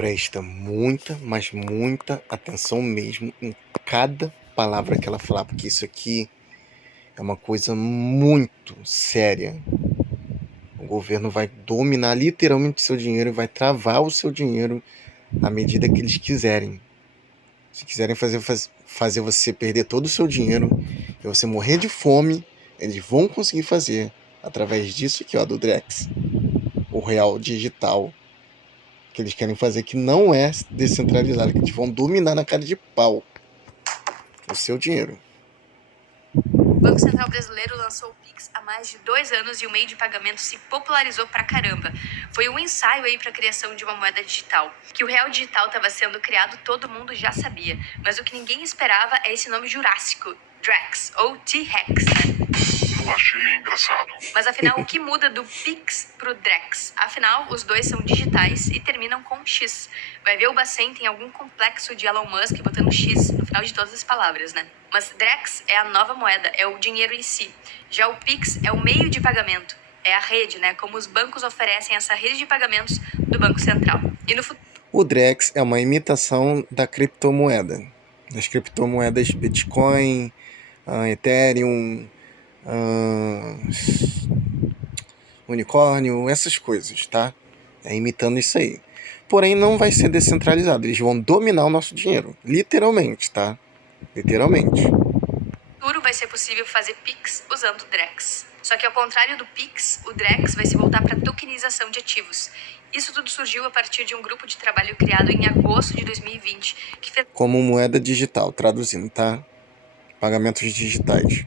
Presta muita, mas muita atenção mesmo em cada palavra que ela falar, porque isso aqui é uma coisa muito séria. O governo vai dominar literalmente o seu dinheiro e vai travar o seu dinheiro à medida que eles quiserem. Se quiserem fazer você perder todo o seu dinheiro e você morrer de fome, eles vão conseguir fazer através disso aqui, ó, do Drex, o real digital, que eles querem fazer, que não é descentralizado, que eles vão dominar na cara de pau o seu dinheiro. O Banco Central Brasileiro lançou o Pix há mais de 2 anos e o meio de pagamento se popularizou pra caramba. Foi um ensaio aí pra criação de uma moeda digital. Que o real digital estava sendo criado, todo mundo já sabia. Mas o que ninguém esperava é esse nome jurássico, Drex, ou T-Rex, né? Eu achei engraçado. Mas afinal, o que muda do Pix pro Drex? Afinal, os dois são digitais e terminam com X. Vai ver, o Bacen tem algum complexo de Elon Musk botando X no final de todas as palavras, né? Mas Drex é a nova moeda, é o dinheiro em si. Já o Pix é o meio de pagamento, é a rede, né? Como os bancos oferecem essa rede de pagamentos do Banco Central. E no futuro... O Drex é uma imitação da criptomoeda. Das criptomoedas Bitcoin, Ethereum, unicórnio, essas coisas, tá? É imitando isso aí. Porém, não vai ser descentralizado. Eles vão dominar o nosso dinheiro. Literalmente, tá? Literalmente. futuro vai ser possível fazer Pix usando o Drex. Só que ao contrário do Pix, o Drex vai se voltar para tokenização de ativos. Isso tudo surgiu a partir de um grupo de trabalho criado em agosto de 2020, que fez Como moeda digital, traduzindo, tá? Pagamentos digitais.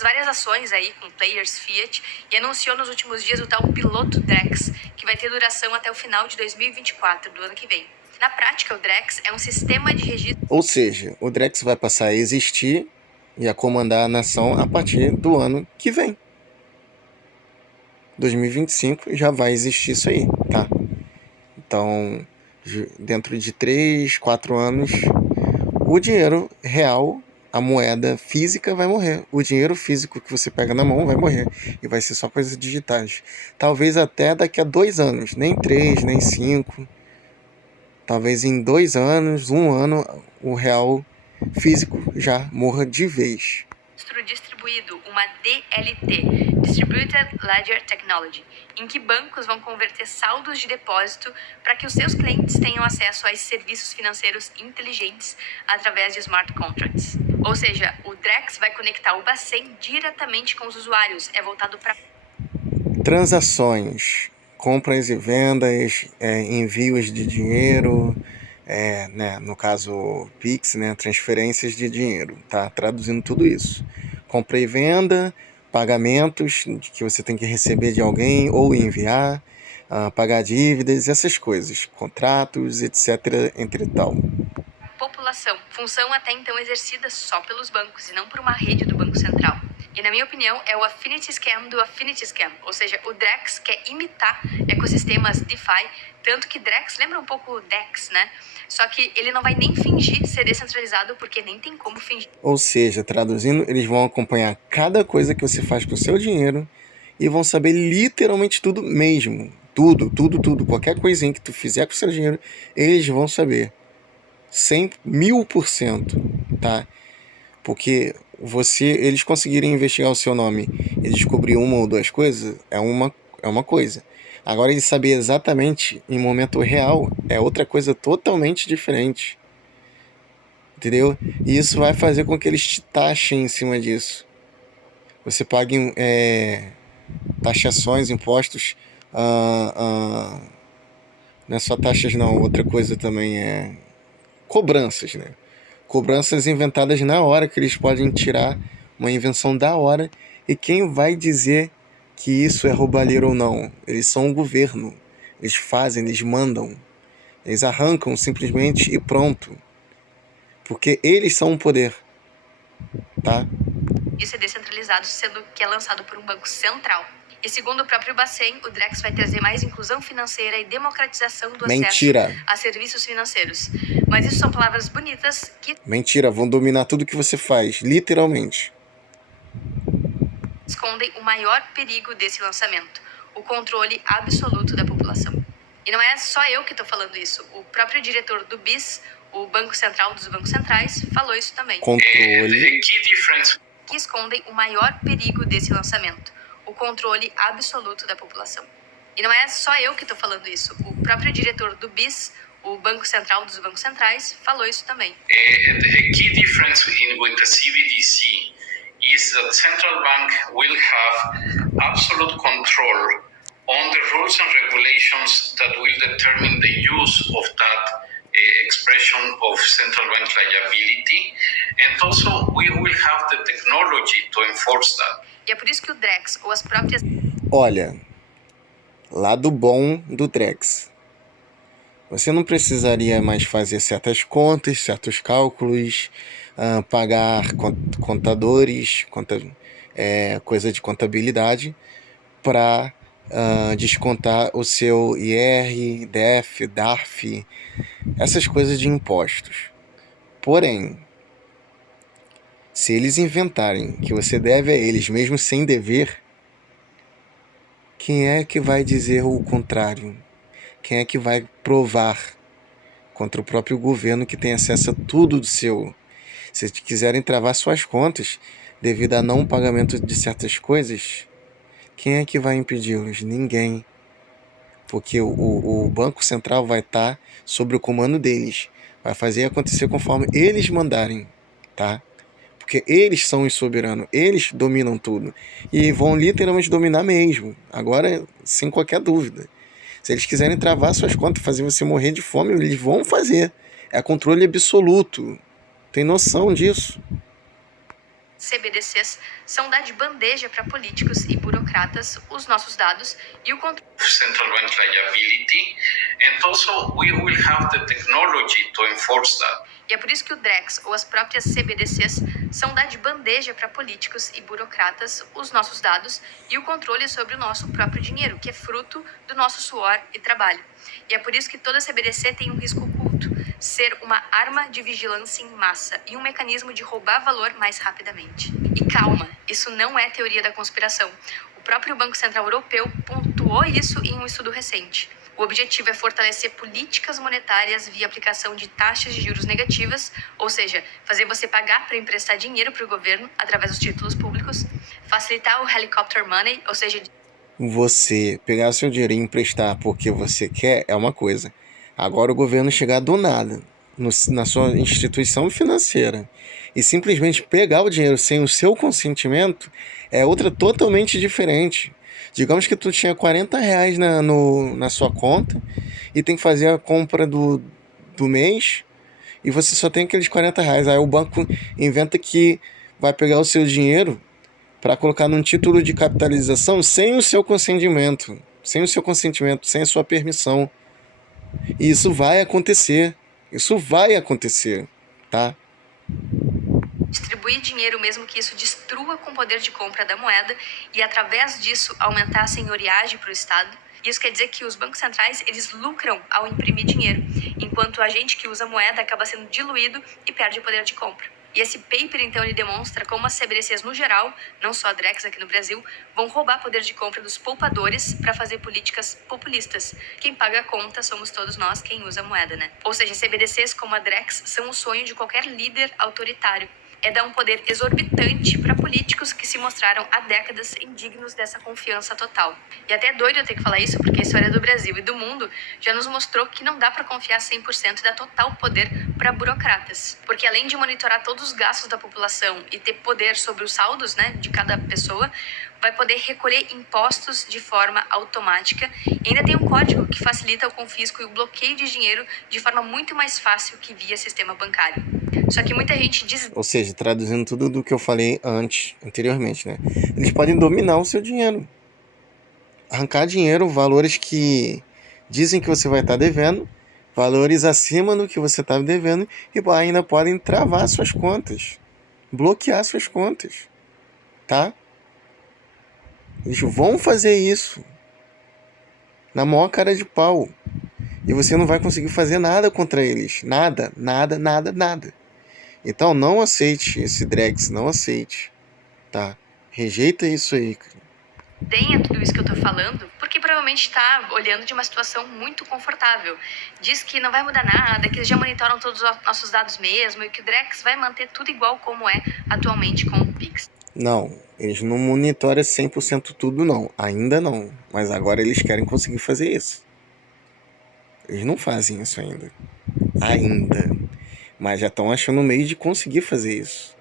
várias ações aí com players fiat e anunciou nos últimos dias o tal piloto Drex, que vai ter duração até o final de 2024, do ano que vem. Na prática, o Drex é um sistema de registro... Ou seja, o Drex vai passar a existir e a comandar a nação a partir do ano que vem. 2025 já vai existir isso aí, tá? Então, dentro de 3, 4 anos, o dinheiro real, a moeda física vai morrer. O dinheiro físico que você pega na mão vai morrer. E vai ser só coisas digitais. Talvez até daqui a 2 anos, nem 3, nem 5. Talvez em 2 anos, 1 ano, o real físico já morra de vez. distribuído, uma DLT, Distributed Ledger Technology, em que bancos vão converter saldos de depósito para que os seus clientes tenham acesso a esses serviços financeiros inteligentes através de smart contracts. Ou seja, o Drex vai conectar o Bacen diretamente com os usuários, é voltado para transações, compras e vendas, envios de dinheiro, né, no caso Pix, né, transferências de dinheiro, tá? Traduzindo tudo isso. Compra e venda, pagamentos que você tem que receber de alguém ou enviar, pagar dívidas, essas coisas, contratos, etc, entre tal. população, função até então exercida só pelos bancos e não por uma rede do Banco Central. E na minha opinião, é o Affinity Scam do Affinity Scam, ou seja, o Drex quer imitar ecossistemas DeFi, tanto que Drex lembra um pouco o Dex, né? Só que ele não vai nem fingir ser descentralizado, porque nem tem como fingir. Ou seja, traduzindo, eles vão acompanhar cada coisa que você faz com o seu dinheiro e vão saber literalmente tudo mesmo. Tudo, tudo, tudo. Qualquer coisinha que tu fizer com o seu dinheiro, eles vão saber. 100, 1000%, tá? Porque eles conseguirem investigar o seu nome e descobrir uma ou duas coisas, é uma coisa. Agora, eles saber exatamente em momento real é outra coisa totalmente diferente. Entendeu? E isso vai fazer com que eles te taxem em cima disso. Você pague taxações, impostos, não é só taxas não, outra coisa também é cobranças, né? Cobranças inventadas na hora, que eles podem tirar uma invenção da hora. E quem vai dizer que isso é roubalheiro ou não? Eles são o governo. Eles fazem, eles mandam. Eles arrancam simplesmente e pronto. Porque eles são o poder. Tá? Isso é descentralizado, sendo que é lançado por um banco central. E segundo o próprio Bacen, o Drex vai trazer mais inclusão financeira e democratização do Mentira. acesso a serviços financeiros. Mas isso são palavras bonitas que Mentira, vão dominar tudo que você faz, literalmente. escondem o maior perigo desse lançamento, o controle absoluto da população. E não é só eu que tô falando isso. O próprio diretor do BIS, o Banco Central dos Bancos Centrais, falou isso também. Controle. Que escondem o maior perigo desse lançamento, o controle absoluto da população. E não é só eu que tô falando isso. O próprio diretor do BIS, o Banco Central dos Bancos Centrais, falou isso também. A key difference with the CBDC is that central bank will have absolute control on the rules and regulations that will determine the use of that expression of central bank liability, and also we will have the technology to enforce that. E é por isso que o Drex, ou as próprias... Olha, lado bom do Drex. Você não precisaria mais fazer certas contas, certos cálculos, pagar contadores, coisa de contabilidade, para descontar o seu IR, DF, DARF, essas coisas de impostos. Porém, se eles inventarem que você deve a eles mesmo sem dever, quem é que vai dizer o contrário? Quem é que vai provar contra o próprio governo que tem acesso a tudo do seu? Se quiserem travar suas contas devido a não pagamento de certas coisas, quem é que vai impedi-los? Ninguém. Porque o Banco Central vai estar sob o comando deles. Vai fazer acontecer conforme eles mandarem, tá? Porque eles são os soberanos, eles dominam tudo. E vão literalmente dominar mesmo. Agora, sem qualquer dúvida. Se eles quiserem travar suas contas, fazer você morrer de fome, eles vão fazer. É controle absoluto. Tem noção disso? CBDCs são dar de bandeja para políticos e burocratas os nossos dados e o controle Central bank liability, and also we will have the technology to enforce that. E é por isso que o Drex, ou as próprias CBDCs, são dar de bandeja para políticos e burocratas os nossos dados e o controle sobre o nosso próprio dinheiro, que é fruto do nosso suor e trabalho. E é por isso que toda CBDC tem um risco oculto, ser uma arma de vigilância em massa e um mecanismo de roubar valor mais rapidamente. E calma, isso não é teoria da conspiração. O próprio Banco Central Europeu pontuou isso em um estudo recente. O objetivo é fortalecer políticas monetárias via aplicação de taxas de juros negativas, ou seja, fazer você pagar para emprestar dinheiro para o governo através dos títulos públicos, facilitar o helicopter money, ou seja... Você pegar seu dinheiro e emprestar porque você quer é uma coisa. Agora o governo chegar do nada na sua instituição financeira e simplesmente pegar o dinheiro sem o seu consentimento é outra totalmente diferente. Digamos que tu tinha R$40 na sua conta e tem que fazer a compra do mês e você só tem aqueles R$40. Aí o banco inventa que vai pegar o seu dinheiro para colocar num título de capitalização sem o seu consentimento, sem a sua permissão. E isso vai acontecer, tá? Distribuir dinheiro mesmo que isso destrua com o poder de compra da moeda e através disso aumentar a senhoriagem para o Estado. Isso quer dizer que os bancos centrais eles lucram ao imprimir dinheiro, enquanto a gente que usa moeda acaba sendo diluído e perde o poder de compra. E esse paper, então, ele demonstra como as CBDCs no geral, não só a Drex aqui no Brasil, vão roubar poder de compra dos poupadores para fazer políticas populistas. Quem paga a conta somos todos nós, quem usa a moeda, né? Ou seja, CBDCs como a Drex são o sonho de qualquer líder autoritário. É dar um poder exorbitante para políticos que se mostraram há décadas indignos dessa confiança total. E até é doido eu ter que falar isso, porque a história do Brasil e do mundo já nos mostrou que não dá para confiar 100% e dar total poder para burocratas. Porque além de monitorar todos os gastos da população e ter poder sobre os saldos, né, de cada pessoa, vai poder recolher impostos de forma automática e ainda tem um código que facilita o confisco e o bloqueio de dinheiro de forma muito mais fácil que via sistema bancário. Só que muita gente diz... Ou seja, traduzindo tudo do que eu falei anteriormente, né? Eles podem dominar o seu dinheiro. Arrancar dinheiro, valores que dizem que você vai estar devendo, valores acima do que você está devendo e ainda podem travar suas contas, bloquear suas contas, tá? Eles vão fazer isso na maior cara de pau. E você não vai conseguir fazer nada contra eles. Nada. Então não aceite esse Drex, não aceite, tá? Rejeita isso aí, cara. Tenha tudo isso que eu tô falando, porque provavelmente realmente está olhando de uma situação muito confortável. Diz que não vai mudar nada, que eles já monitoram todos os nossos dados mesmo e que o Drex vai manter tudo igual como é atualmente com o Pix. Não, eles não monitoram 100% tudo não, ainda não, mas agora eles querem conseguir fazer isso. Eles não fazem isso ainda, mas já estão achando um meio de conseguir fazer isso,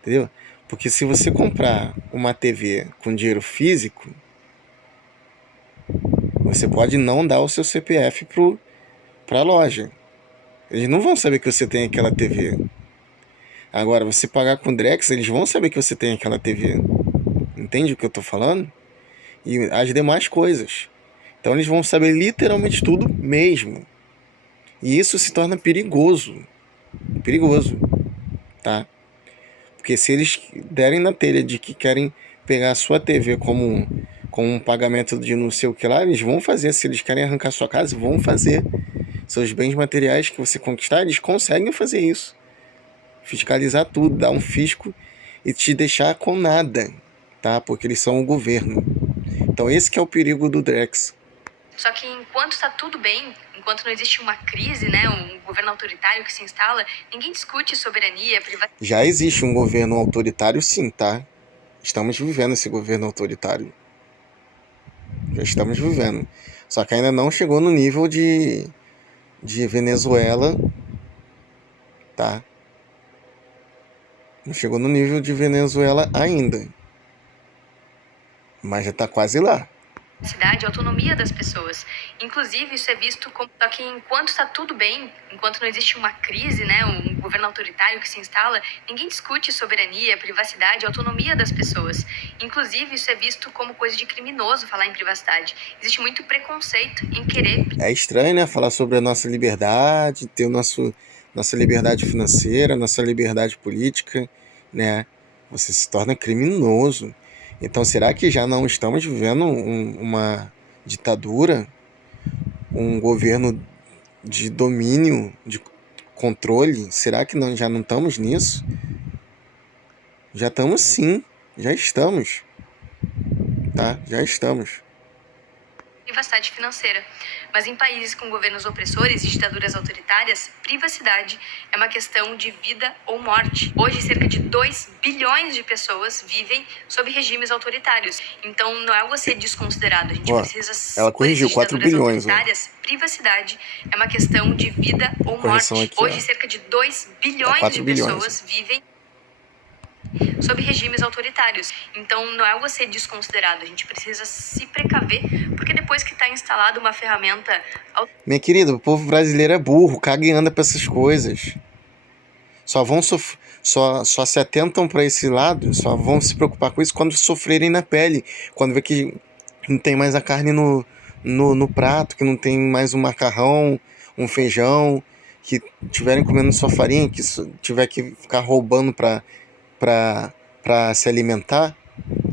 entendeu? Porque se você comprar uma TV com dinheiro físico, você pode não dar o seu CPF para a loja. Eles não vão saber que você tem aquela TV. Agora, você pagar com Drex, eles vão saber que você tem aquela TV. Entende o que eu tô falando? E as demais coisas. Então eles vão saber literalmente tudo mesmo. E isso se torna perigoso. Perigoso, tá? Porque se eles derem na telha de que querem pegar a sua TV como um pagamento de não sei o que lá, eles vão fazer. Se eles querem arrancar sua casa, vão fazer. Seus bens materiais que você conquistar, eles conseguem fazer isso. Fiscalizar tudo, dar um fisco e te deixar com nada, tá? Porque eles são o governo. Então esse que é o perigo do Drex. Só que enquanto está tudo bem, enquanto não existe uma crise, né, um governo autoritário que se instala, ninguém discute soberania, privacidade. Já existe um governo autoritário, sim, tá? Estamos vivendo esse governo autoritário. Já estamos vivendo. Só que ainda não chegou no nível de Venezuela, tá? Não chegou no nível de Venezuela ainda. Mas já tá quase lá. Cidade, a autonomia das pessoas. Inclusive, isso é visto como... Só que enquanto está tudo bem, enquanto não existe uma crise, né, um governo autoritário que se instala, ninguém discute soberania, privacidade, autonomia das pessoas. Inclusive, isso é visto como coisa de criminoso falar em privacidade. Existe muito preconceito em querer... É estranho, né, falar sobre a nossa liberdade, ter nossa liberdade financeira, nossa liberdade política, né? Você se torna criminoso. Então, será que já não estamos vivendo uma ditadura? Um governo de domínio, de controle? Será que já não estamos nisso? Já estamos sim, já estamos. Tá? Já estamos. Privacidade financeira. Mas em países com governos opressores e ditaduras autoritárias, privacidade é uma questão de vida ou morte. Hoje, cerca de 2 bilhões de pessoas vivem sob regimes autoritários. Então, não é algo a ser desconsiderado. A gente precisa... Ela corrigiu, 4 bilhões. Privacidade é uma questão de vida ou morte. Aqui, hoje, cerca de 2 bilhões de pessoas vivem sob regimes autoritários. Então, não é algo a ser desconsiderado. A gente precisa se precaver, porque depois que está instalada uma ferramenta... Minha querida, o povo brasileiro é burro, caga e anda para essas coisas. Só se atentam para esse lado, só vão se preocupar com isso quando sofrerem na pele. Quando vê que não tem mais a carne no prato, que não tem mais um macarrão, um feijão, que tiverem comendo sua farinha, que tiver que ficar roubando para se alimentar,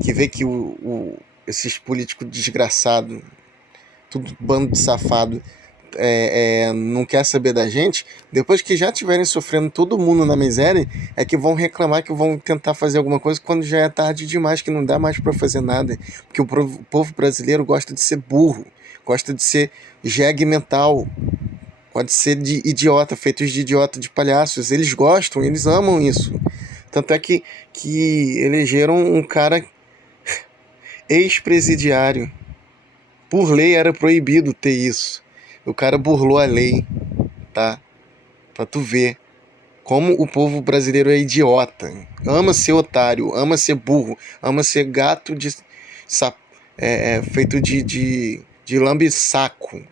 que vê que esses políticos desgraçados, tudo bando de safado, não quer saber da gente. Depois que já estiverem sofrendo todo mundo na miséria, é que vão reclamar, que vão tentar fazer alguma coisa quando já é tarde demais, que não dá mais para fazer nada. Porque o povo brasileiro gosta de ser burro, gosta de ser jegue mental, gosta de ser de idiota, feitos de idiota, de palhaços. Eles gostam, eles amam isso. Tanto é que elegeram um cara ex-presidiário. Por lei era proibido ter isso. O cara burlou a lei, tá? Pra tu ver como o povo brasileiro é idiota. Ama ser otário, ama ser burro, ama ser gato feito de lambe-saco,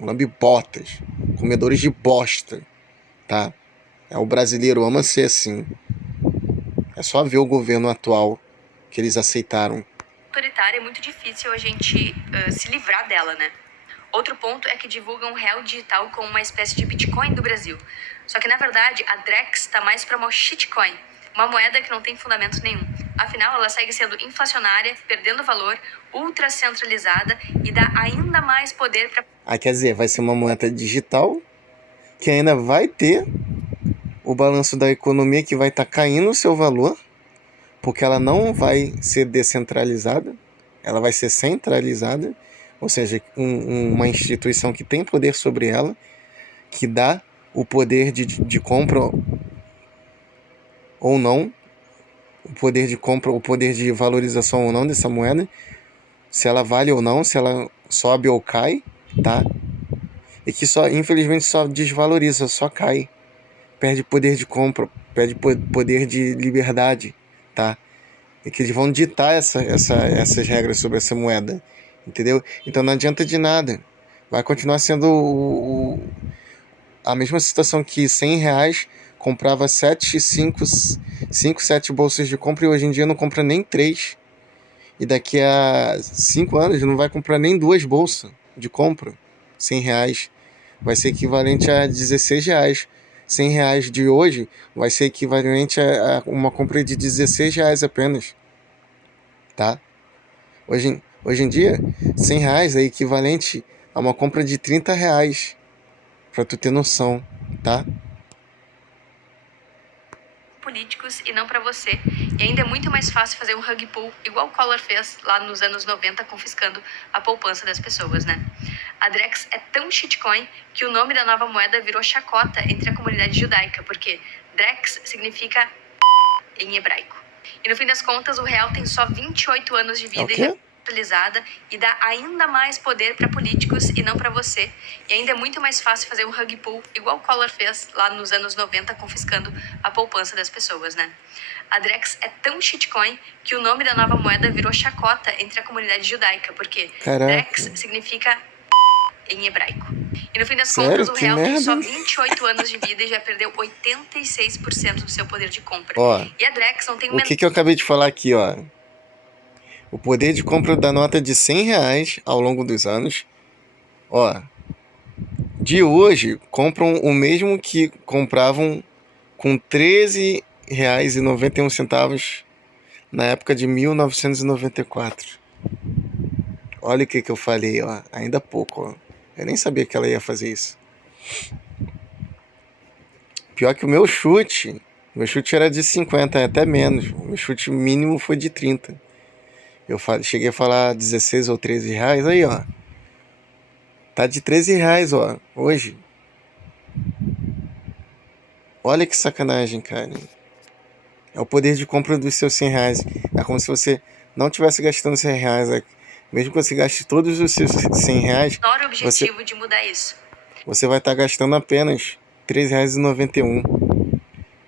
lambe-botas, comedores de bosta, tá? O brasileiro ama ser assim. É só ver o governo atual que eles aceitaram. Autoritária é muito difícil a gente se livrar dela, né? Outro ponto é que divulgam o real digital como uma espécie de Bitcoin do Brasil. Só que, na verdade, a Drex está mais para uma shitcoin, uma moeda que não tem fundamento nenhum. Afinal, ela segue sendo inflacionária, perdendo valor, ultra centralizada e dá ainda mais poder para... Quer dizer, vai ser uma moeda digital que ainda vai ter o balanço da economia, que vai estar caindo o seu valor, porque ela não vai ser descentralizada, ela vai ser centralizada, ou seja, uma instituição que tem poder sobre ela, que dá o poder de compra ou não, o poder de compra, o poder de valorização ou não dessa moeda, se ela vale ou não, se ela sobe ou cai, tá? E que só, infelizmente, só desvaloriza, só cai. Perde poder de compra, perde poder de liberdade, tá? E que eles vão ditar essas regras sobre essa moeda, entendeu? Então não adianta de nada. Vai continuar sendo a mesma situação que R$100 comprava 7 bolsas de compra e hoje em dia não compra nem 3. E daqui a 5 anos não vai comprar nem 2 bolsas de compra. R$100 vai ser equivalente a R$16. R$100 de hoje vai ser equivalente a uma compra de R$16 apenas, tá? Hoje em dia, R$100 é equivalente a uma compra de R$30, pra tu ter noção, tá? Políticos e não pra você. E ainda é muito mais fácil fazer um rug pull, igual o Collor fez lá nos anos 90, confiscando a poupança das pessoas, né? A Drex é tão shitcoin que o nome da nova moeda virou chacota entre a comunidade judaica, porque Drex significa em hebraico. E no fim das contas, o real tem só 28 anos de vida e atualizada e dá ainda mais poder para políticos e não para você. E ainda é muito mais fácil fazer um rug pull, igual o Collor fez lá nos anos 90, confiscando a poupança das pessoas, né? A Drex é tão shitcoin que o nome da nova moeda virou chacota entre a comunidade judaica, porque Drex significa em hebraico. E no fim das contas, o real tem só 28 anos de vida e já perdeu 86% do seu poder de compra. Ó, e a Drex não tem o que eu acabei de falar aqui, ó. O poder de compra da nota de R$100 ao longo dos anos, ó, de hoje compram o mesmo que compravam com R$13,91 na época de 1994. Olha o que eu falei, ó, ainda há pouco, ó. Eu nem sabia que ela ia fazer isso. Pior que o meu chute era de 50, até menos. O meu chute mínimo foi de 30. Eu cheguei a falar 16 ou 13 reais, aí ó. Tá de 13 reais, ó, hoje. Olha que sacanagem, cara. É o poder de compra dos seus R$100. É como se você não estivesse gastando R$100. Mesmo que você gaste todos os seus R$100, o objetivo de mudar isso. Você vai estar gastando apenas R$3,91,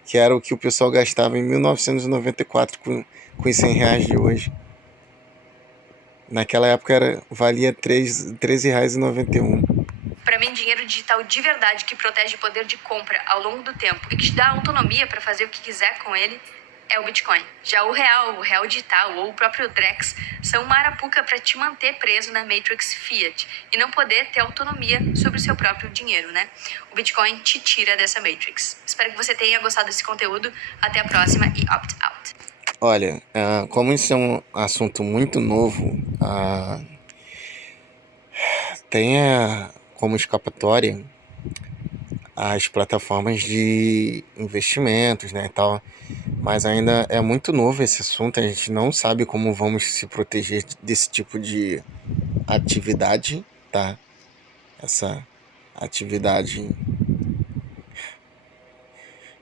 que era o que o pessoal gastava em 1994 com os R$100 de hoje. Naquela época valia R$13,91. Para mim, dinheiro digital de verdade que protege o poder de compra ao longo do tempo e que te dá autonomia para fazer o que quiser com ele é o Bitcoin. Já o real digital ou o próprio Drex são uma arapuca para te manter preso na Matrix Fiat e não poder ter autonomia sobre o seu próprio dinheiro, né? O Bitcoin te tira dessa Matrix. Espero que você tenha gostado desse conteúdo. Até a próxima e opt out. Olha, como isso é um assunto muito novo, tem como escapatória as plataformas de investimentos, né, e tal. Mas ainda é muito novo esse assunto, a gente não sabe como vamos se proteger desse tipo de atividade, tá? Essa atividade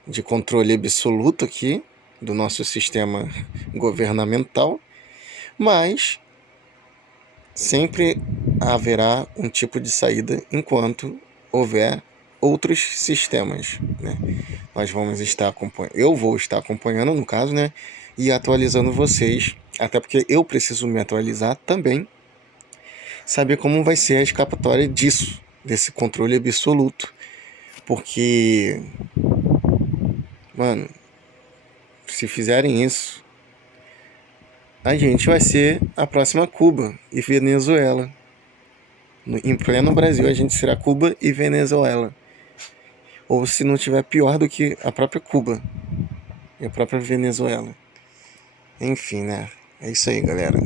de controle absoluto aqui do nosso sistema governamental, mas sempre haverá um tipo de saída enquanto houver outros sistemas, né? Nós vamos estar acompanhando, eu vou estar acompanhando no caso, né? E atualizando vocês, até porque eu preciso me atualizar também, saber como vai ser a escapatória disso, desse controle absoluto, porque, mano, se fizerem isso, a gente vai ser a próxima Cuba e Venezuela. Em pleno Brasil, a gente será Cuba e Venezuela. Ou se não tiver, pior do que a própria Cuba e a própria Venezuela. Enfim, né? É isso aí, galera.